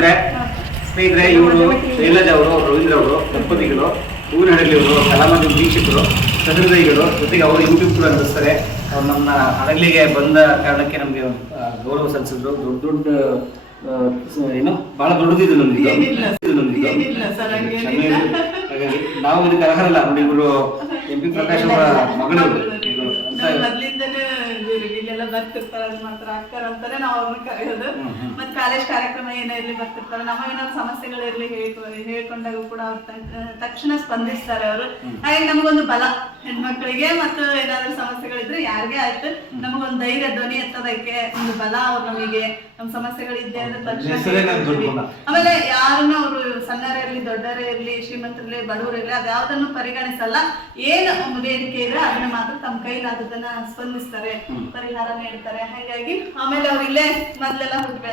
ಸ್ನೇಹಿತರೆ ಸ್ನೇಹಿತರೆ ಇವರು ಶೈಲಜ ಅವರು ರವೀಂದ್ರ ಅವರು ದಂಪತಿಗಳು ಕಲಾಮಂದಿ ಅವರು ಕಲಾಮಾಧ್ಯಮ ವೀಕ್ಷಕರು ಸಹೃದಯಿಗಳು ಜೊತೆಗೆ ಅವರು ಯೂಟ್ಯೂಬ್ ಕೂಡ ನಡೆಸ್ತಾರೆ. ಅವ್ರು ನಮ್ಮ ಹಡಗಲಿಗೆ ಬಂದ ಕಾರಣಕ್ಕೆ ನಮಗೆ ಗೌರವ ಸಲ್ಲಿಸಿದ್ರು. ದೊಡ್ಡ ದೊಡ್ಡ ಏನು ಬಹಳ ದೊಡ್ಡದಿದೆ ನಮ್ಗೆ. ಹಾಗಾಗಿ ನಾವು ಇದಕ್ಕೆ ಅರ್ಹರಲ್ಲ. ನೋಡಿ ಇವರು ಎಂ ಪಿ ಪ್ರಕಾಶ್ ಅವರ ಮಗಳು. ಅಂತ ನಾವು ಮೊದ್ಲಿಂದಲೇ ಇವ್ರಿಗೆ ಇಲ್ಲೆಲ್ಲ ಬರ್ತಿರ್ತಾರೆ ಅದು ಮಾತ್ರ ಅಕ್ಕರ್ ಅಂತಾನೆ ನಾವು ಅವ್ರನ್ನ ಕರೆಯೋದು. ಮತ್ತೆ ಕಾಲೇಜ್ ಕಾರ್ಯಕ್ರಮ ಏನೇ ಇರ್ಲಿ ಬರ್ತಿರ್ತಾರೆ ನಮ್ಮ ಏನಾದ್ರು ಸಮಸ್ಯೆಗಳಿರ್ಲಿ ಹೇಳ್ಕೊ ಹೇಳ್ಕೊಂಡಾಗ ಕೂಡ ಅವ್ರ ತಕ್ಷಣ ಸ್ಪಂದಿಸ್ತಾರೆ ಅವರು. ಹಾಗಾಗಿ ನಮಗೊಂದು ಬಲ ಹೆಣ್ಮಕ್ಳಿಗೆ ಮತ್ತು ಏನಾದ್ರು ಸಮಸ್ಯೆಗಳಿದ್ರೆ ಯಾರಿಗೆ ಆಯ್ತು? ನಮಗೊಂದು ಧೈರ್ಯ ಧ್ವನಿ ಎತ್ತೋದಕ್ಕೆ ಒಂದು ಬಲ ಅವ್ರು ನಮಗೆ. ನಮ್ಮ ಸಮಸ್ಯೆಗಳಿದ್ದೆ ಅಂದ್ರೆ ತಕ್ಷಣ. ಆಮೇಲೆ ಯಾರನ್ನ ಅವರು ಸಣ್ಣರೇ ಇರ್ಲಿ ದೊಡ್ಡರೇ ಇರ್ಲಿ ಶ್ರೀಮಂತರೇ ಬಡವರೇ ಇರ್ಲಿ ಅದ್ಯಾವುದನ್ನು ಪರಿಗಣಿಸಲ್ಲ. ಏನು ಒಂದು ಬೇಡಿಕೆ ಇದ್ರೆ ಅದನ್ನ ಮಾತ್ರ ತಮ್ಮ ಕೈಲಾದದನ್ನ ಸ್ಪಂದಿಸ್ತಾರೆ. ಪರಿಹಾರ ನೀಡ್ತಾರೆ ಹಾಗಾಗಿ ಆಮೇಲೆ ಅವ್ರು ಇಲ್ಲೇ ಮೊದ್ಲೆಲ್ಲ ಹುಟ್ಬೆ.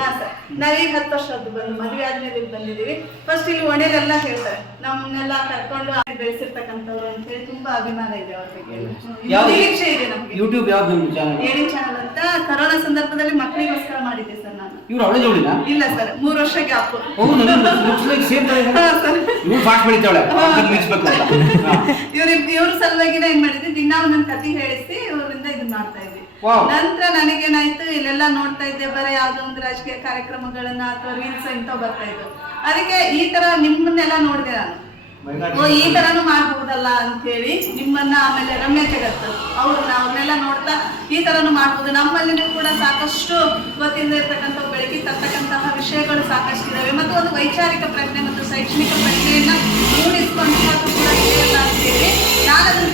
ಹಾ ಸರ್. ನಾವೀಗ ಹತ್ತು ವರ್ಷದ್ದು ಬಂದು ಮದುವೆ ಆದ್ಮೇಲೆ ಬಂದಿದೀವಿ ಫಸ್ಟ್ ಇಲ್ಲಿ ಒಣೆಲೆಲ್ಲ ಹೇಳ್ತಾರೆ. ನಮ್ಮನ್ನೆಲ್ಲ ಕರ್ಕೊಂಡು ಬೆಳೆಸಿರ್ತಕ್ಕಂಥವ್ರು ಅಂತ ಹೇಳಿ ತುಂಬಾ ಅಭಿಮಾನ ಇದೆ ಅವ್ರ ಬಗ್ಗೆ ನಿರೀಕ್ಷೆ ಇದೆ ನಮ್ಗೆ. ಯೂಟ್ಯೂಬ್ ಯಾವ್ದು ನಿಮ್ಮ ಚಾನಲ್ ಅಂತ ಕರೋನಾ ಸಂದರ್ಭದಲ್ಲಿ ಮಕ್ಕಳಿಗೋಸ್ಕರ ಮಾಡಿದ್ದೆ ಸರ್ ನಾನು. ಇವ್ರು ಅವಳೇ ಜೋಡಿನಾ? ಇಲ್ಲ ಸರ್ ಮೂರು ವರ್ಷ ಗ್ಯಾಪ್. ಹೌದು ಲುಕ್ಸ್ ಲೈಕ್ ಸೇಮ್ ಇವ್ರು ಫಾಸ್ಟ್ ನಿಲ್ಸ್ಬೇಕು ಸಲುವಾಗಿ ಸಲುವಾಗಿನ ಏನ್ ಮಾಡಿದ್ವಿ ದಿನ ಒಂದೊಂದ್ ಕತಿ ಹೇಳಿಸಿ ಇವರಿಂದ ಇದನ್ನ ಮಾಡ್ತಾ ಇದ್ವಿ. ನಂತರ ನನಗೇನಾಯ್ತು ಇಲ್ಲೆಲ್ಲ ನೋಡ್ತಾ ಇದ್ದೆ ಬರೀ ಯಾವ್ದೋ ಒಂದು ರಾಜಕೀಯ ಕಾರ್ಯಕ್ರಮಗಳನ್ನ ಅಥವಾ ರೀಲ್ಸ್ ಇಂಥವ್ ಬರ್ತಾ ಇದ್ದು ಅದಕ್ಕೆ ಈ ತರ ನಿಮ್ಮನ್ನೆಲ್ಲ ನೋಡಿದೆ ನಾನು. ಓ ಈ ತರನು ಮಾಡ್ಬಹುದಲ್ಲ ಅಂತ ಹೇಳಿ ನಿಮ್ಮನ್ನ ಆಮೇಲೆ ರಮ್ಯ ಜಗತ್ತು ಅವ್ರನ್ನ ಅವ್ರನ್ನೆಲ್ಲ ನೋಡ್ತಾ ಈ ತರನು ಮಾಡ್ಬೋದು. ನಮ್ಮಲ್ಲಿನೂ ಕೂಡ ಸಾಕಷ್ಟು ಗೊತ್ತಿಲ್ಲದೆ ಇರ್ತಕ್ಕಂಥ ಬೆಳಕಿ ತರ್ತಕ್ಕಂತಹ ವಿಷಯಗಳು ಸಾಕಷ್ಟು ಇದಾವೆ ಮತ್ತು ಒಂದು ವೈಚಾರಿಕ ಪ್ರಜ್ಞೆ ಮತ್ತು ಶೈಕ್ಷಣಿಕ ಪ್ರಜ್ಞೆಯನ್ನ ಮೂಡಿಸುವಂತಹ ಕೂಡ ಇದೆಯಲ್ಲ ಅಂತ ಹೇಳಿ ನಾನು ಅದನ್ನ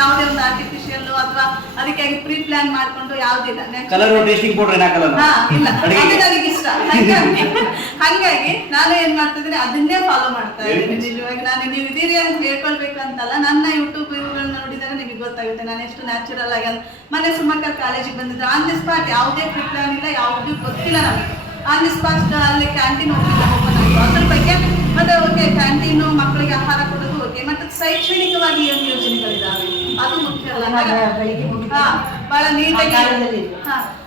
ಯಾವುದೇ ಒಂದು ಆರ್ಟಿಫಿಷಿಯಲ್ ಅಥವಾ ಅದಕ್ಕಾಗಿ ಪ್ರೀ ಪ್ಲಾನ್ ಮಾಡ್ಕೊಂಡು ಯಾವ್ದಿಲ್ಲ. ಕಲರ್ ಟೇಸ್ಟಿಂಗ್ ಪೌಡರ್ ಹಾಕಲ್ಲ ಹಾ, ಇಲ್ಲ. ನನಗೆ ಇಷ್ಟ. ಹಂಗಾಗಿ ಹಂಗಾಗಿ ನಾನು ಏನ್ ಮಾಡ್ತಿದ್ದೀನಿ ಅದನ್ನೇ ಫಾಲೋ ಮಾಡ್ತಾ ಇದ್ದೀನಿ. ನಿಜವಾಗಿ ನಾನು ನೀವು ಇದೀರಿ ಅಂತ ಹೇಳ್ಕೊಳ್ಬೇಕು ಅಂತಲ್ಲ ನನ್ನ ಯೂಟ್ಯೂಬ್ ಇವುಗಳನ್ನ ನೋಡಿದಾಗ ನಿಮಗೆ ಗೊತ್ತಾಗುತ್ತೆ. ನಾನು ಎಷ್ಟು ನ್ಯಾಚುರಲ್ ಆಗಿ ಮೊನ್ನೆ ಸುಮಕ್ಕರ್ ಕಾಲೇಜಿಗೆ ಬಂದಿದ್ರು. ಆನ್ ದಿ ಸ್ಪಾಟ್ ಯಾವುದೇ ಪ್ರೀ ಪ್ಲಾನ್ ಇಲ್ಲ ಯಾವುದೂ ಗೊತ್ತಿಲ್ಲ ನಮಗೆ. ಆನ್ ದಿ ಸ್ಪಾಟ್ ಅಲ್ಲಿ ಕ್ಯಾಂಟೀನ್ ಆಯ್ತು. ಅದ್ರ ಬಗ್ಗೆ ಮತ್ತೆ ಓಕೆ ಕ್ಯಾಂಟೀನು ಮಕ್ಕಳಿಗೆ ಆಹಾರ ಕೊಡೋದು ಓಕೆ ಮತ್ತೆ ಶೈಕ್ಷಣಿಕವಾಗಿ ಏನು ಯೋಜನೆಗಳಿದಾವೆ? ಅದು ಮುಖ್ಯ ಬಹಳ ನೀಟಾಗಿ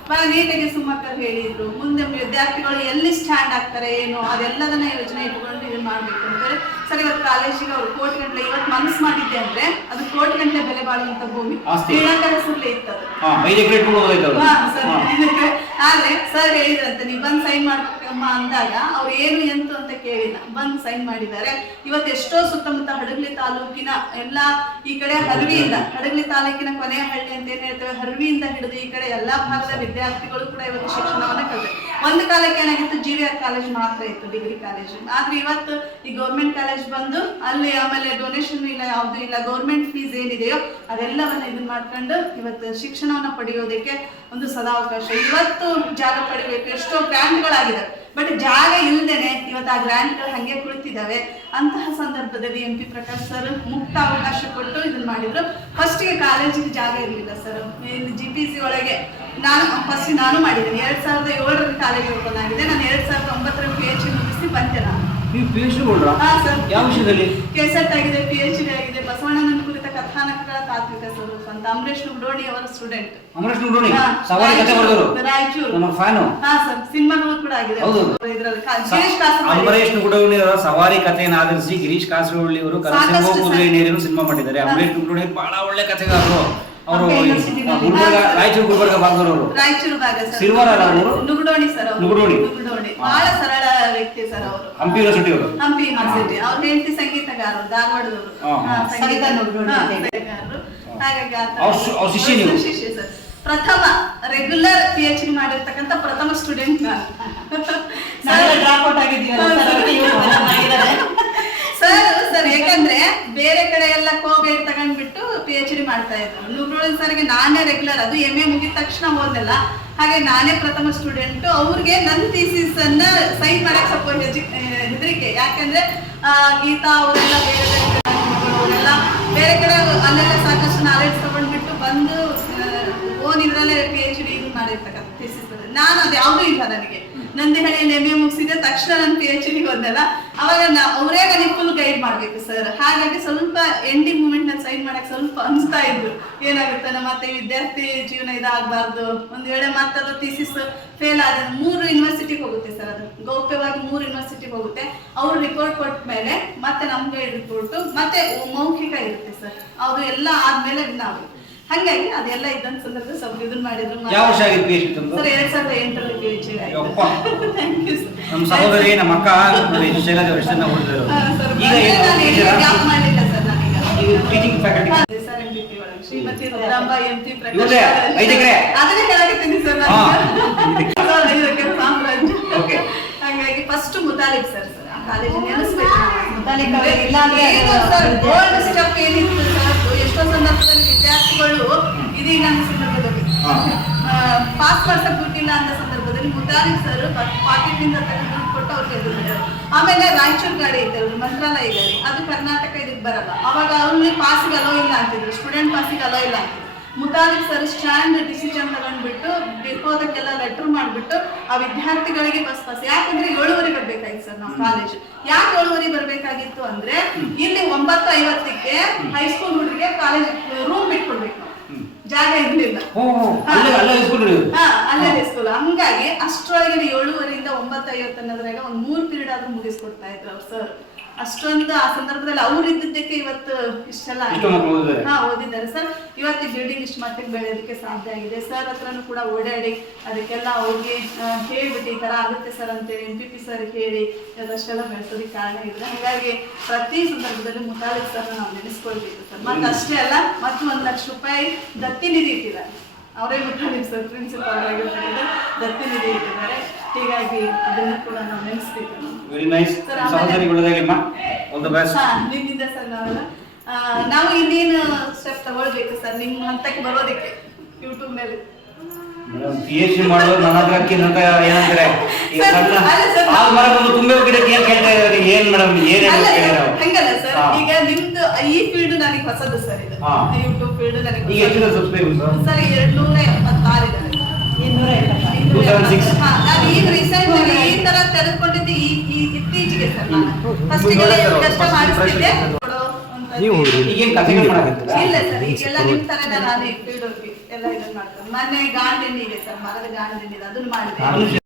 ಬಹಳ ನೀಟಾಗಿ ಸುಮಕ್ಕರ್ ಹೇಳಿದ್ರು. ಮುಂದೆ ವಿದ್ಯಾರ್ಥಿಗಳು ಎಲ್ಲಿ ಸ್ಟ್ಯಾಂಡ್ ಆಗ್ತಾರೆ ಏನು ಅದೆಲ್ಲದನ್ನ ಯೋಚನೆ ಇಟ್ಕೊಂಡು ಇದು ಮಾಡ್ಬೇಕು ಅಂತಾರೆ ಸರ್ ಇವತ್ತು ಕಾಲೇಜಿಗೆ ಅವ್ರು ಕೋಟಿ ಗಂಟೆ ಇವತ್ತು ಮನಸ್ಸು ಮಾಡಿದ್ದೆ ಅಂದ್ರೆ ಅದು ಕೋಟಿ ಗಂಟೆ ಬೆಲೆ ಬಾಳುವಂತ ಭೂಮಿ. ಇತ್ತು ಶ್ರೀಲಂಕಾ ಹೆಸರಲ್ಲೇ ಇತ್ತದು. ಹಾ ಐದು ಎಕರೆ ಇಟ್ಕೊಂಡು ಹಾ, ಸರ್. ಹಾ. ಆದ್ರೆ ಸರ್ ಹೇಳಿದ್ರಂತೆ ನೀವ್ ಬಂದ್ ಸೈನ್ ಮಾಡ್ಬೇಕಮ್ಮ ಅಂದಾಗ ಅವ್ರು ಏನು ಎಂತು ಅಂತ ಕೇಳಿಲ್ಲ. ಬಂದು ಸೈನ್ ಮಾಡಿದ್ದಾರೆ. ಇವತ್ತು ಎಷ್ಟೋ ಸುತ್ತಮುತ್ತ ಹಡಗಲಿ ತಾಲೂಕಿನ ಎಲ್ಲ ಈ ಕಡೆ ಹರವಿಯಿಂದ, ಹಡಗಲಿ ತಾಲೂಕಿನ ಕೊನೆಯ ಹಳ್ಳಿ ಅಂತ ಏನ್ ಹೇಳ್ತೇವೆ? ಹರವಿಯಿಂದ ಹಿಡಿದು ಈ ಕಡೆ ಎಲ್ಲಾ ಭಾಗದ ವಿದ್ಯಾರ್ಥಿಗಳು ಕೂಡ ಇವತ್ತು ಶಿಕ್ಷಣವನ್ನ ಕಲಿತೆ, ಒಂದು ಕಾಲಕ್ಕೆ ಏನಾಗಿತ್ತು ಜಿ ವಿ ಆರ್ ಕಾಲೇಜ್ ಮಾತ್ರ ಇತ್ತು ಡಿಗ್ರಿ ಕಾಲೇಜ್ ಆದ್ರೆ ಇವತ್ತು ಈ ಗೌರ್ಮೆಂಟ್ ಕಾಲೇಜ್ ಬಂದು ಅಲ್ಲಿ ಆಮೇಲೆ ಡೊನೇಷನ್ ಇಲ್ಲ, ಯಾವ್ದು ಇಲ್ಲ ಗೌರ್ಮೆಂಟ್ ಫೀಸ್ ಏನಿದೆಯೋ ಅದೆಲ್ಲವನ್ನ ಇದನ್ನ ಮಾಡ್ಕೊಂಡು ಇವತ್ತು ಶಿಕ್ಷಣವನ್ನ ಪಡೆಯೋದಕ್ಕೆ ಒಂದು ಸದಾವಕಾಶ. ಇವತ್ತು ಜಾಗ ಪಡಿಬೇಕು. ಎಷ್ಟೋ ಗ್ರಾಂಟ್ಗಳಾಗಿದ್ದಾವೆ ಬಟ್ ಜಾಗ ಇಲ್ದೇನೆ ಇವತ್ತು ಆ ಗ್ರಾಂಟ್ಗಳು ಹಂಗೆ ಕುಳಿತಿದ್ದಾವೆ. ಅಂತಹ ಸಂದರ್ಭದಲ್ಲಿ ಎಂ ಪಿ ಪ್ರಕಾಶ್ ಸರ್ ಮುಕ್ತ ಅವಕಾಶ ಕೊಟ್ಟು ಇದನ್ನ ಮಾಡಿದ್ರು. ಫಸ್ಟಿಗೆ ಕಾಲೇಜಿಗೆ ಜಾಗ ಇರಲಿಲ್ಲ ಸರ್. ಜಿ ಪಿ ಸಿ ಒಳಗೆ ನಾನು ಫಸ್ಟ್ ನಾನು ಮಾಡಿದ್ದೇನೆ. ಎರಡ್ ಸಾವಿರದ ಏಳರಲ್ಲಿ ನೀವು ಪಿ ಎಚ್ ಯಾವ ವಿಷಯದಲ್ಲಿ? ಕೆಸೆಟ್ ಆಗಿದೆ ಪಿ ಎಚ್ ಡಿ ಆಗಿದೆ ಬಸವಣ್ಣನ ಕುರಿತ ಕಥಾನಕಗಳ ತಾತ್ವಿಕ ಸ್ವರೂಪ ಅಂತ ಅಂಬರೀಶ್ ನುಗ್ಡೋಣಿ ಅವರ ಸ್ಟೂಡೆಂಟ್ ಅಮರೇಶ್ ನೋಡಿ ಸವಾರಿ ಕಥೆ ಬರೆದರು ರಾಯಚೂರು. ನಮ್ಮ ಫ್ಯಾನ್ ಹಾ ಸರ್. ಸಿನಿಮಾಗಳು ಕೂಡ ಆಗಿದೆ. ಹೌದು. ಅಂಬರೀಶ್ ನುಗುಡೋಣಿ ಅವರ ಸವಾರಿ ಕಥೆಯನ್ನು ಆಧರಿಸಿ ಗಿರೀಶ್ ಕಾಸರವಳ್ಳಿ ಅವರು. ಕುದುರೆ ನೀರಿನ ಸಿನಿಮಾ ಮಾಡಿದ್ದಾರೆ. ಅಂಬರೀಶ್ ಗುಡೋಳಿ ಬಹಳ ಒಳ್ಳೆ ಕಥೆಗಾರರು. ಅವರು. ಗುಲ್ಬರ್ಗ ರಾಯಚೂರು ಗುಲ್ಬರ್ಗ ಭಾಗದವರು. ರಾಯಚೂರು ಭಾಗ ಸರ್. ಸಿರ್ವಾರ ಅಲ್ಲ ಅವರು? ನುಗುಡೋಣಿ ಸರ್ ಅವರು. ನುಗುಡೋಣಿ. ನುಗುಡೋಣಿ. ಬಹಳ ಸರಳ ವ್ಯಕ್ತಿ ಸರ್ ಅವರು. ಹಂಪಿ ಯೂನಿವರ್ಸಿಟಿ ಅವರು? ಹಂಪಿ ಯೂನಿವರ್ಸಿಟಿ ಅವ್ರ ಹೆಂಡತಿ ಸಂಗೀತಗಾರರು ಧಾರವಾಡದವರು. ಸಂಗೀತ ನುಗುಡೋಣಿ ಸಂಗೀತಗಾರರು. ಹಾಗಾಗಿ ಅವ್ರ ಶಿಷ್ಯ ನೀವು? ಶಿಷ್ಯ ಸರ್. ಪ್ರಥಮ ರೆಗ್ಯುಲರ್ ಪಿ ಎಚ್ ಡಿ ಮಾಡಿರ್ತಕ್ಕಂಥ ಪ್ರಥಮ ಸ್ಟೂಡೆಂಟ್ ನಾನು ಡ್ರಾಪ್ ಔಟ್ ಆಗಿದ್ದೀವಲ್ಲ ಸರ್ ಅದಕ್ಕೆ ಇವ್ರು ಚೆನ್ನಾಗಿದ್ದಾರೆ. ಸರ್ ಸರ್ ಯಾಕಂದ್ರೆ ಬೇರೆ ಕಡೆ ಎಲ್ಲ ಕೋಬೇಟ್ ತಗೊಂಡ್ಬಿಟ್ಟು ಪಿ ಎಚ್ ಡಿ ಮಾಡ್ತಾ ಇದ್ರು. ನುಗ್ರೋಳನ್ ಸರ್ಗೆ ನಾನೇ ರೆಗ್ಯುಲರ್ ಅದು ಎಂ ಎ ಮುಗಿದ ತಕ್ಷಣ ಓದಲ್ಲ. ಹಾಗೆ ನಾನೇ ಪ್ರಥಮ ಸ್ಟೂಡೆಂಟ್ ಅವ್ರಿಗೆ ನನ್ನ ಥೀಸಿಸ್ ಅನ್ನ ಸೈನ್ ಮಾಡಕ್ ಸ್ವಲ್ಪ ಹೆದರಿಕೆ. ಯಾಕಂದ್ರೆ ಗೀತಾ ಅವರೆಲ್ಲ ಬೇರೆ ಅವರೆಲ್ಲ ಬೇರೆ ಕಡೆ ಅಲ್ಲೆಲ್ಲ ಸಾಕಷ್ಟು ನಾಲೆಡ್ಜ್ ತಗೊಂಡ್ಬಿಟ್ಟು ಬಂದು ಓನ್ ಇದ್ರಲ್ಲೇ ಪಿ ಎಚ್ ಡಿ ಮಾಡಿರ್ತಕ್ಕಂಥ ಥೀಸಿಸ್ ನಾನು ಅದು ಯಾವುದೂ ಇಲ್ಲ ನನಗೆ. ನಂದಿಹಳ್ಳಿಯಲ್ಲಿ ಎಂ ಎ ಮುಗಿಸಿದ ತಕ್ಷಣ ನಾನು ಪಿ ಎಚ್ ಡಿ ಹೋದಲ್ಲ ಅವಾಗ ನಾ ಅವರೇ ನನಗೆ ಫುಲ್ ಗೈಡ್ ಮಾಡ್ಬೇಕು ಸರ್ ಹಾಗಾಗಿ ಸ್ವಲ್ಪ ಎಂಡಿಂಗ್ ಮೂಮೆಂಟ್ ನಾನು ಸೈನ್ ಮಾಡಕ್ ಸ್ವಲ್ಪ ಅನಿಸ್ತಾ ಇದ್ರು. ಏನಾಗುತ್ತೆ ಮತ್ತೆ ವಿದ್ಯಾರ್ಥಿ ಜೀವನ ಇದಾಗಬಾರ್ದು. ಒಂದು ವೇಳೆ ಮತ್ತೆ ಅದು ಥೀಸಿಸ್ ಫೇಲ್ ಆದ ಮೂರು ಯೂನಿವರ್ಸಿಟಿಗೆ ಹೋಗುತ್ತೆ ಸರ್ ಅದು. ಗೌಪ್ಯವಾಗಿ ಮೂರು ಯೂನಿವರ್ಸಿಟಿಗೆ ಹೋಗುತ್ತೆ. ಅವ್ರು ರಿಪೋರ್ಟ್ ಕೊಟ್ಟ ಮೇಲೆ ಮತ್ತೆ ನಮ್ಗೆ ರಿಪೋರ್ಟ್ ಮತ್ತೆ ಮೌಖಿಕ ಇರುತ್ತೆ ಸರ್ ಅದು ಎಲ್ಲ ಆದ್ಮೇಲೆ ನಾವು ಹಂಗಾಗಿ ಅದೆಲ್ಲ ಇದ್ದಂತ ಸಂದರ್ಭ ಸ್ವಲ್ಪ ಇದನ್ನ ಮಾಡಿದ್ರು ಯಾವ ವರ್ಷ ಆಗಿತ್ತು ಪಿ ಎಚ್ ಡಿ ಸರ್ ಎರಡ್ ಸಾವಿರದ ಎಂಟರಲ್ಲಿ ಪಿ ಎಚ್ ಯಪ್ಪ. ಥ್ಯಾಂಕ್ ಯು ನಮ್ಮ ಸಹೋದರಿ ನಮ್ಮ ಅಕ್ಕ ಶೈಲಜಾ ಓದಿದ್ರು ಈಗ ಏನು ಸರ್ ನಾನೀಗ. ಟೀಚಿಂಗ್ ಫ್ಯಾಕಲ್ಟಿ ಸರ್ MPP ಒಳಗೆ. ಶ್ರೀಮತಿ ರುದ್ರಾಂಬ ಎಂ ಪಿ ಪ್ರಕಾಶ್ ಇವ್ರೇ, ಅವರಲ್ಲಿ. ಐದು ಎಕ್ರೆ? ಅದನ್ನೇ ಹೇಳಕತ್ತೀನಿ ಸರ್ ನಾನು. ಸಾಮ್ರಾಜ್ಯ. ಹಾಗಾಗಿ ಫಸ್ಟ್ ಮುತಾಲಿಕ್ ಸರ್ ಸರ್ ಆ ಕಾಲೇಜ್ ನೆನೆಸ್ಬೇಕು ಮುತಾಲಿಕ್ ಅವ್ರು ಇಲ್ಲ ಅಂದ್ರೆ ಸರ್ ಗೋಲ್ಡ್ ಸರ್ ಎಷ್ಟೋ ಸಂದರ್ಭದಲ್ಲಿ ವಿದ್ಯಾರ್ಥಿಗಳು ಇದೀಗ ನನ್ನ ಸಂದರ್ಭದಲ್ಲಿ. ಪಾಸ್ ಮಾಡ್ಸಕ್ ದುಡ್ಡಿಲ್ಲ ಅಂತ ಸಂದರ್ಭದಲ್ಲಿ ಮುತಾಲಿಕ್ ಸರ್ ಪಾಕೆಟ್ನಿಂದ ದುಡ್ಡು ಕೊಟ್ಟು ಅವ್ರಿಗೆ ಆಮೇಲೆ ರಾಯಚೂರು ಗಾಡಿ ಐತೆ ಅವ್ರು ಮಂತ್ರಾಲಯ ಗಾಡಿ ಅದು ಕರ್ನಾಟಕ ಇದಕ್ಕೆ ಬರಲ್ಲ. ಅವಾಗ ಅವ್ರಿಗೆ ಪಾಸಿಗೆ ಅಲೋ ಇಲ್ಲ ಅಂತಿದ್ರು. ಸ್ಟೂಡೆಂಟ್ ಪಾಸಿಗೆ ಅಲೋ ಇಲ್ಲ ಅಂತಿದ್ರು. ಮುತಾಲಿಕ್ ಸರ್ ಸ್ಟ್ಯಾಂಡ್ ಡಿಸಿಷನ್ ತಗೊಂಡ್ಬಿಟ್ಟು ಡಿಪೋದಕ್ಕೆಲ್ಲ ಲೆಟರ್ ಮಾಡಿಬಿಟ್ಟು ಆ ವಿದ್ಯಾರ್ಥಿಗಳಿಗೆ ಬಸ್ ಪಾಸ್ ಯಾಕಂದ್ರೆ ಏಳುವರೆ ಬರ್ಬೇಕಾಗಿತ್ತು ಸರ್ ನಾವು ಕಾಲೇಜ್ ಯಾಕೆ ಏಳುವರೆ ಬರ್ಬೇಕಾಗಿತ್ತು ಅಂದ್ರೆ ಇಲ್ಲಿ ಒಂಬತ್ತು ಐವತ್ತಕ್ಕೆ ಹೈಸ್ಕೂಲ್ ಹುಡುಗರಿಗೆ ಕಾಲೇಜ್ ರೂಮ್ ಬಿಟ್ಕೊಡ್ಬೇಕು. ಜಾಗ ಇರ್ಲಿಲ್ಲ. ಅಲ್ಲೇ ಹಂಗಾಗಿ ಅಷ್ಟರೊಳಗೆ ಏಳುವರೆಯಿಂದ ಒಂಬತ್ತು ಐವತ್ತು ಅನ್ನೋದ್ರಾಗ ಒಂದ್ ಮೂರ್ ಪೀರಿಯಡ್ ಆದ್ರೂ ಮುಗಿಸ್ಕೊಡ್ತಾ ಇದ್ರು ಅವ್ರು ಸರ್ ಅಷ್ಟೊಂದು ಆ ಸಂದರ್ಭದಲ್ಲಿ ಅವ್ರು ಇದ್ದಿದ್ದಕ್ಕೆ ಇವತ್ತು ಇಷ್ಟೆಲ್ಲ. ಹಾ ಓದಿದ್ದಾರೆ. ಸರ್ ಇವತ್ತು ಬಿಲ್ಡಿಂಗ್ ಇಷ್ಟು ಮಟ್ಟಿಗೆ ಬೆಳೆಯೋದಕ್ಕೆ ಸಾಧ್ಯ ಆಗಿದೆ. ಸರ್ ಹತ್ರನೂ ಕೂಡ ಓಡಾಡಿ ಅದಕ್ಕೆಲ್ಲ ಅವ್ರಿಗೆ ಹೇಳ್ಬಿಟ್ಟು ಈ ತರ ಆಗುತ್ತೆ ಸರ್ ಅಂತೇಳಿ ಎಂ ಪಿ ಪಿ ಸರ್ ಹೇಳಿ ಅದಷ್ಟೆಲ್ಲ ಬೆಳೆಸೋದಕ್ಕೆ ಕಾರಣ ಇದೆ ಹೀಗಾಗಿ ಪ್ರತಿ ಸಂದರ್ಭದಲ್ಲಿ ಮುತಾಲಿಕ್ ಸರ್ ನಾವು ನೆನೆಸ್ಕೊಳ್ಬೇಕು ಸರ್ ಮತ್ತೆ ಅಷ್ಟೇ ಅಲ್ಲ ಮತ್ತು ಒಂದ್ ಲಕ್ಷ ರೂಪಾಯಿ ದತ್ತಿ ನಿಧಿ ಇಟ್ಟಿದ್ದಾರೆ. ಅವರೇ ಮುತಾಲಿಕ್ ಸರ್ ಪ್ರಿನ್ಸಿಪಾಲ್ ಆಗಿರ್ತಾರೆ ದತ್ತಿ ನಿಧಿ ಇಟ್ಟಿದ್ದಾರೆ. ಹೀಗಾಗಿ ಅದನ್ನು ಕೂಡ ನಾವು ನೆನೆಸ್ಬೇಕು. Very nice all the best ನಿಮ್ಮಿಂದ ಸರ್ ನಾವೆಲ್ಲ ನಾವು ಇನ್ನೇನು ಸ್ಟೆಪ್ ತಗೊಳ್ಬೇಕು ಸರ್ ನಿಮ್ಮ ಹಂತಕ್ಕೆ ಬರೋದಕ್ಕೆ ಯೂಟ್ಯೂಬ್ ಮೇಲೆ ಪಿ ಎಚ್ ಡಿ ಮಾಡೋದು ನನ್ನ ಹತ್ರ ಏನಂದ್ರೆ ಹಾಲ್ ಮರ ಬಂದು ತುಂಬೆ ಗಿಡಕ್ಕೆ ಏನ್ ಕೇಳ್ತಾ ಇದ್ದಾರೆ? ಏನ್ ಮೇಡಮ್ ಏನ್ ಹಂಗಲ್ಲ ಸರ್. ಈಗ ನಿಮ್ದು ಈ ಫೀಲ್ಡ್ ನನಗೆ ಹೊಸದು ಸರ್ ಇದು. ಯೂಟ್ಯೂಬ್ ಫೀಲ್ಡ್ ನನಗೆ ಈಗ ಎಷ್ಟು ಸಬ್ಸ್ಕ್ರೈಬರ್ ಸರ್ ಸರ್ ಎರಡ್ ನೂರ ಎಪ್ಪತ್ತಾರು ಇದ್ದಾರೆ ನಾನು ಈಗ ರೀಸೆಂಟ್ ಈ ತರ ತೆಗೆದುಕೊಂಡಿದ್ದು ಈ ಈ ಇತ್ತೀಚೆಗೆ ಸರ್ ಕಷ್ಟ ಮಾಡಿಸ್ತಿದ್ದೆ? ಈಗೇನ್ ಮಾಡಕತ್ತಿಲ್ಲ ಇಲ್ಲ ಸರ್ ಈಗೆಲ್ಲ ನಿಮ್ಮ ತರ ನಾನು ಎಲ್ಲ ಇದನ್ನ ಮಾಡ್ತೇನೆ ಮೊನ್ನೆ ಗಾಂಡಿನ ಇದೆ ಸರ್ ಮರದ ಗಾರ್ಡನ್ ಇದೆ ಅದನ್ನ ಮಾಡಿದೆ.